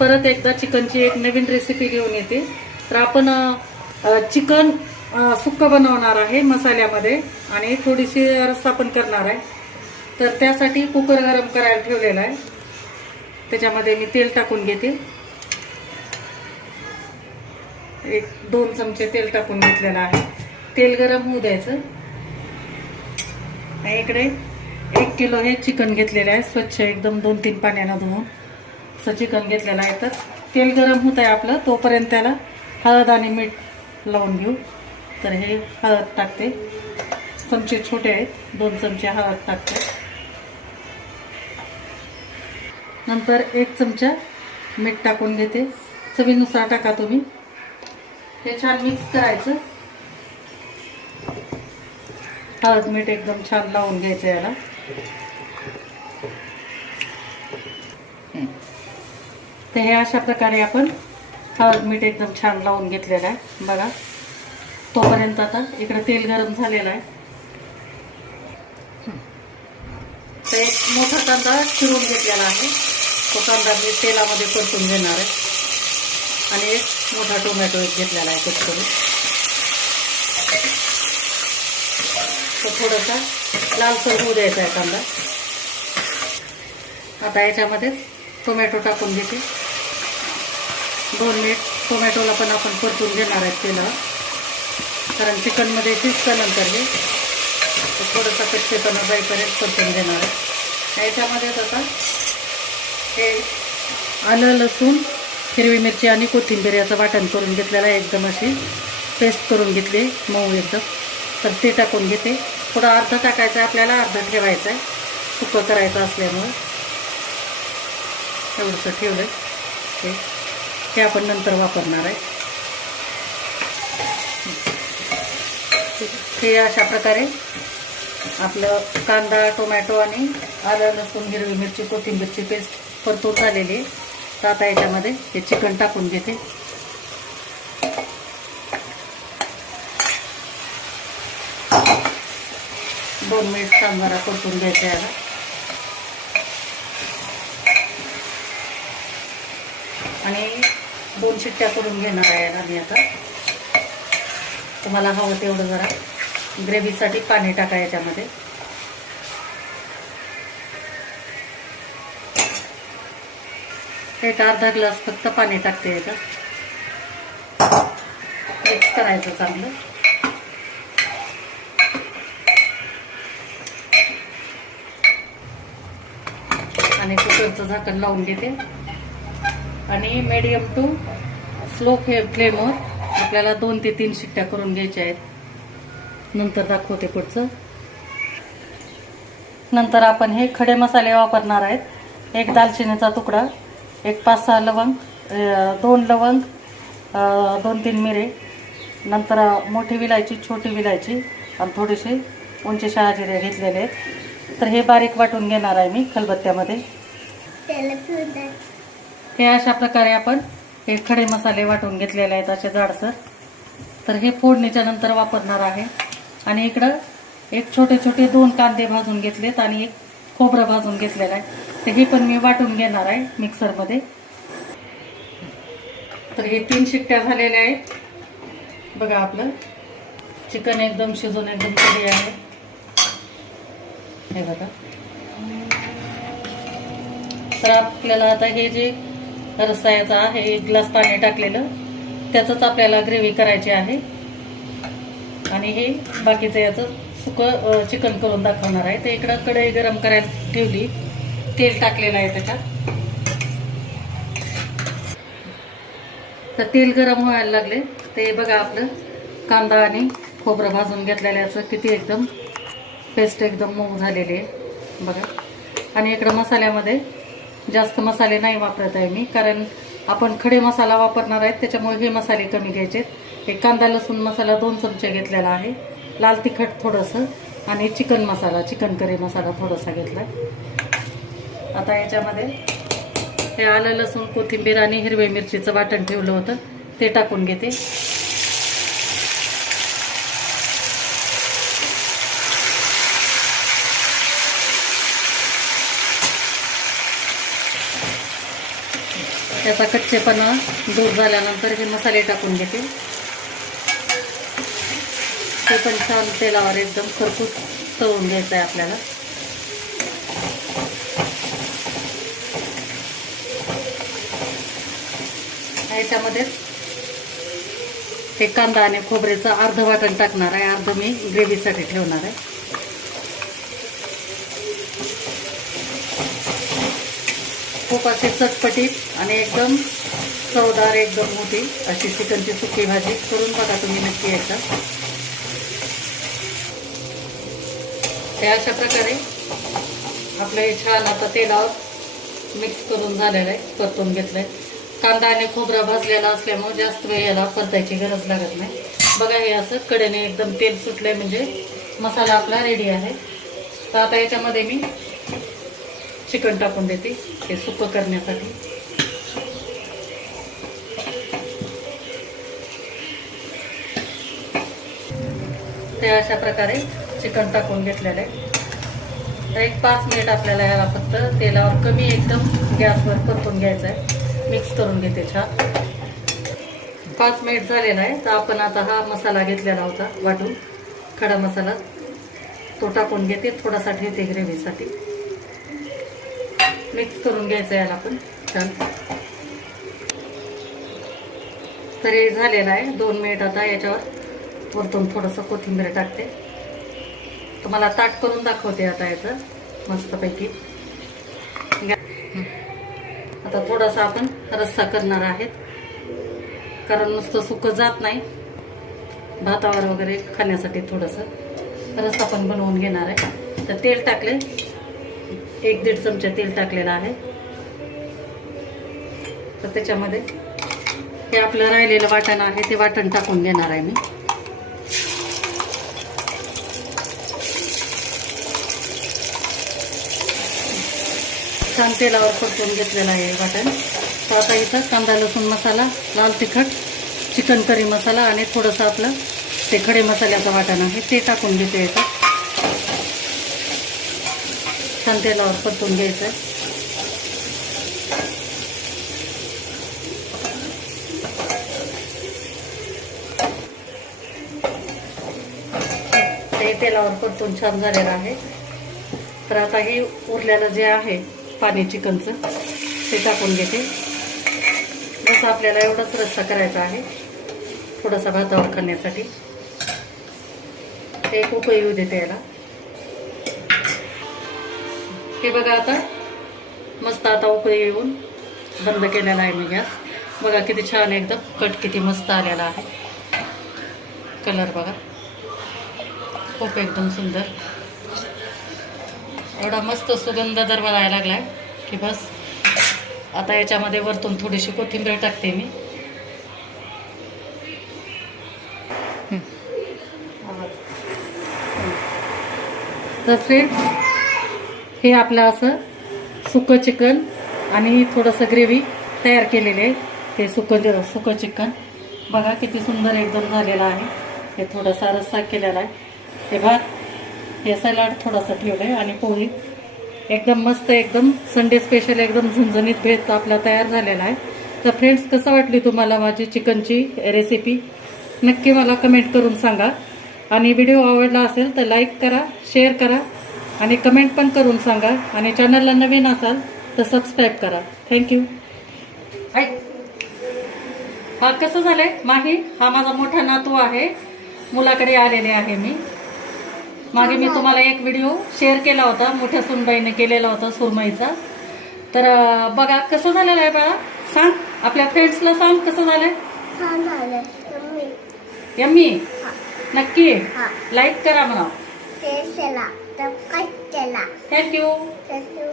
परत एकदा चिकनची एक नवीन रेसिपी घेऊन येते. तर आपण चिकन सुक्कं बनवणार आहे मसाल्यामध्ये आणि थोडीशी रस्सा पण करणार आहे. तर त्यासाठी कुकर गरम करायला ठेवलेला आहे. त्याच्यामध्ये मी तेल टाकून घेते. एक दोन चमचे तेल टाकून घेतलेलं आहे. तेल गरम होऊ द्यायचं. आणि इकडे एक किलो हे चिकन घेतलेलं आहे. स्वच्छ एकदम दोन तीन पाण्यानं धुवून. असं चिकन घेतलेलं आहे तर तेल गरम होत आहे आपलं तोपर्यंत त्याला हळद आणि मीठ लावून घेऊ. तर हे हळद टाकते. चमचे छोटे आहेत दोन चमचे हळद टाकते. नंतर एक चमचा मीठ टाकून घेते. चवीनुसार टाका तुम्ही. हे छान मिक्स करायचं. हळद मीठ एकदम छान लावून घ्यायचं याला. तर हे अशा प्रकारे आपण हळद मीठ एकदम छान लावून घेतलेलं आहे. बघा. तोपर्यंत आता इकडं तेल गरम झालेलं आहे. तर एक मोठा कांदा चिरून घेतलेला आहे. तो कांदा मी तेलामध्ये परतून घेणार आहे. आणि एक मोठा टोमॅटो एक घेतलेला आहे कट करून तो थोडासा लालसर होऊ द्यायचा आहे कांदा. आता याच्यामध्ये टोमॅटो टाकून घेते. दोन मिनिट टोमॅटोला पण आपण परतून घेणार आहे तेला कारण चिकनमध्ये शिजल्यानंतर हे तर थोडंसं कच्चेपणा जाईपर्यंत परतून घेणार आहे. याच्यामध्ये आता हे आलं लसूण हिरवी मिरची आणि कोथिंबीर याचं वाटण करून घेतलेलं आहे. एकदम अशी पेस्ट करून घेतली मऊ एकदम. तर ते टाकून घेते. थोडं अर्ध टाकायचं आहे. आपल्याला अर्ध ठेवायचं आहे. सुकं करायचं असल्यामुळं. एवढंसं ठेवलं ते ते आपण नंतर वापरणार आहे. हे अशा प्रकारे आपलं कांदा टोमॅटो आणि आलं लसूण हिरवी मिरची कोथिंबीरची पेस्ट परतून झालेली आहे. तर आता याच्यामध्ये हे चिकन टाकून घेते. दोन मिनिट सांबारा परतून घ्यायचा याला आणि दोन शिट्ट्या करून घेणार आहे आम्ही आता. तुम्हाला हवं तेवढं जरा ग्रेव्हीसाठी पाणी टाका याच्यामध्ये. एक अर्धा ग्लास फक्त पाणी टाकते याच्यात मिक्स करायचं चांगलं. आणि कुकरचं झाकण लावून घेते. आणि मीडियम टू स्लो फ्ले फ्लेमवर आपल्याला दोन ते तीन शिट्ट्या करून घ्यायच्या आहेत. नंतर दाखवते पुढचं. नंतर आपण हे खडे मसाले वापरणार आहेत. एक दालचिनीचा तुकडा एक पाच सहा लवंग दोन लवंग दोन तीन मिरे नंतर मोठी विलायची छोटी विलायची आणि थोडेसे उंची शहाजिरे घेतलेले आहेत. तर हे बारीक वाटून घेणार आहे मी खलबत्त्यामध्ये. हे अशा प्रकारे आपण हे खडे मसाले वाटून घेतलेले आहेत असे जाडसर. तर हे फोडणीच्या नंतर वापरणार आहे. आणि इकडं एक छोटे छोटे दोन कांदे भाजून घेतलेत आणि एक खोबरं भाजून घेतलेलं आहे. तर हे पण मी वाटून घेणार आहे मिक्सरमध्ये. तर हे तीन शिट्ट्या झालेल्या आहेत. बघा आपलं. चिकन एकदम शिजून एकदम कधी आहे. हे बघा. तर आपल्याला आता हे जे रस्सायाचं आहे एक ग्लास पाणी टाकलेलं. त्याचंच आपल्याला ग्रेव्ही करायची आहे. आणि हे बाकीचं याचं सुकं चिकन करून दाखवणार आहे. ते इकडं कढई गरम करायला ठेवली. तेल टाकलेलं आहे त्याच्यात. तर तेल गरम व्हायला लागले. ते बघा आपलं कांदा आणि खोबरं भाजून घेतलेल्याचं किती एकदम पेस्ट एकदम मऊ झालेली आहे. बघा. आणि इकडं मसाल्यामध्ये जास्त मसाले नाही वापरत आहे मी कारण आपण खडे मसाला वापरणार आहेत त्याच्यामुळे हे मसाले कमी घ्यायचे एक कांदा लसूण मसाला दोन चमचे घेतलेला आहे. लाल तिखट थोडंसं आणि चिकन मसाला चिकन करी मसाला थोडासा घेतला आता याच्यामध्ये हे आलं लसूण कोथिंबीर आणि हिरवी मिरचीचं वाटण ठेवलं होतं. ते टाकून घेते. त्याचा कच्चेपणा दूर झाल्यानंतर हे मसाले टाकून घेते. ते पण छान तेलावर एकदम खरपूस तळून घ्यायचं आहे आपल्याला याच्यामध्येच हे कांदा आणि खोबरेचं अर्ध वाटण टाकणार आहे. अर्ध मी ग्रेव्हीसाठी ठेवणार आहे. खूप अशी चटपटीत आणि एकदम चवदार एकदम मोठी अशी चिकनची सुकी भाजी. करून बघा तुम्ही नक्की यायचा हे अशा प्रकारे आपलं हे छान आता तेलावर मिक्स करून झालेलं आहे परतून घेतलंय. कांदा आणि खोबरा भाजलेला असल्यामुळे जास्त वेळ याला परतायची गरज लागत नाही. बघा हे असं कडेने एकदम तेल सुटलंय म्हणजे मसाला आपला रेडी आहे. तर आता याच्यामध्ये मी चिकन टाकून देते हे सुकं करण्यासाठी. ते अशा प्रकारे चिकन टाकून घेतलेलं आहे. तर एक पाच मिनिट आपल्याला याला फक्त तेलावर कमी एकदम गॅसवर परतून घ्यायचं आहे. मिक्स करून घेते छान. पाच मिनिट झालेला आहे तर आपण आता हा मसाला घेतलेला होता वाटून खडा मसाला. तो टाकून घेते थोडासा ठेवते ग्रेव्हीसाठी मिक्स करून घ्यायचं याला आपण छान. तरी झालेला आहे. दोन मिनिट आता याच्यावर वरतून थोडंसं कोथिंबीर टाकते. तुम्हाला ताट करून दाखवते आता याचं. मस्तपैकी. आता थोडासा आपण रस्सा करणार आहेत. कारण नुसतं सुकं जात नाही. भातावर वगैरे खाण्यासाठी थोडंसं रस्सा पण बनवून घेणार आहे. तर तेल टाकले. एक दीड चमचा तेल टाकलेलं आहे. तर त्याच्यामध्ये हे आपलं राहिलेलं वाटण आहे ते वाटण टाकून घेणार आहे मी. छान तेलावर परतून घेतलेलं आहे वाटण. तर आता इथं कांदा लसूण मसाला लाल तिखट चिकन करी मसाला आणि थोडंसं आपलं ते खडे मसाल्याचं वाटण आहे ते टाकून घेते इथं. छान तेलावर परतून घ्यायचं. ते तेलावर परतून छान झालेलं आहे. तर आता हे उरलेलं जे आहे पाणी चिकनचं ते टाकून घेते. जसं आपल्याला एवढाच रस्सा करायचा आहे थोडासा भातावर खाण्यासाठी. एक उकळी येऊ देते याला. की बघा आता. मस्त आता उकळी येऊन बंद केलेला आहे मी गॅस. बघा किती छान एकदम कट किती मस्त आलेला आहे. कलर बघा. खूप एकदम सुंदर. एवढा मस्त सुगंध दरवळायला लागलाय की बस. आता याच्यामध्ये वरतून थोडीशी कोथिंबीर टाकते मी. तर फ्रेंड्स हे आपलं असं सुकं चिकन आणि थोडंसं ग्रेव्ही तयार केलेले आहे. हे सुकं सुकं चिकन. बघा किती सुंदर एकदम झालेलं आहे. हे थोडासा रस्सा केलेला आहे. हे भात हे सलाड थोडासा ठेवलं आहे आणि पोळी. एकदम मस्त एकदम संडे स्पेशल एकदम झणझणीत भेट आपला तयार झालेला आहे. तर फ्रेंड्स कसं वाटली तुम्हाला माझी चिकनची रेसिपी नक्की मला कमेंट करून सांगा. आणि व्हिडिओ आवडला असेल तर लाईक करा शेअर करा. आणि कमेंट पण करून सांगा. आणि चॅनलला नवीन असाल तर सबस्क्राईब करा. थँक्यू हा कसं झालंय? माही हा माझा मोठा नातू आहे. मुलाकडे आलेले आहे मी. मागे मी तुम्हाला एक व्हिडिओ शेअर केला होता. मोठ्या सुनबाईने केलेला होता सुरमईचा. तर बघा कसं झालेलं आहे बाळा? सांग. आपल्या फ्रेंड्सला सांग कसं झालंय? झालं यम्मी. हा. नक्की? हा. लाईक करा म्हणा ते केला तर काय केला थँक्यू तर तू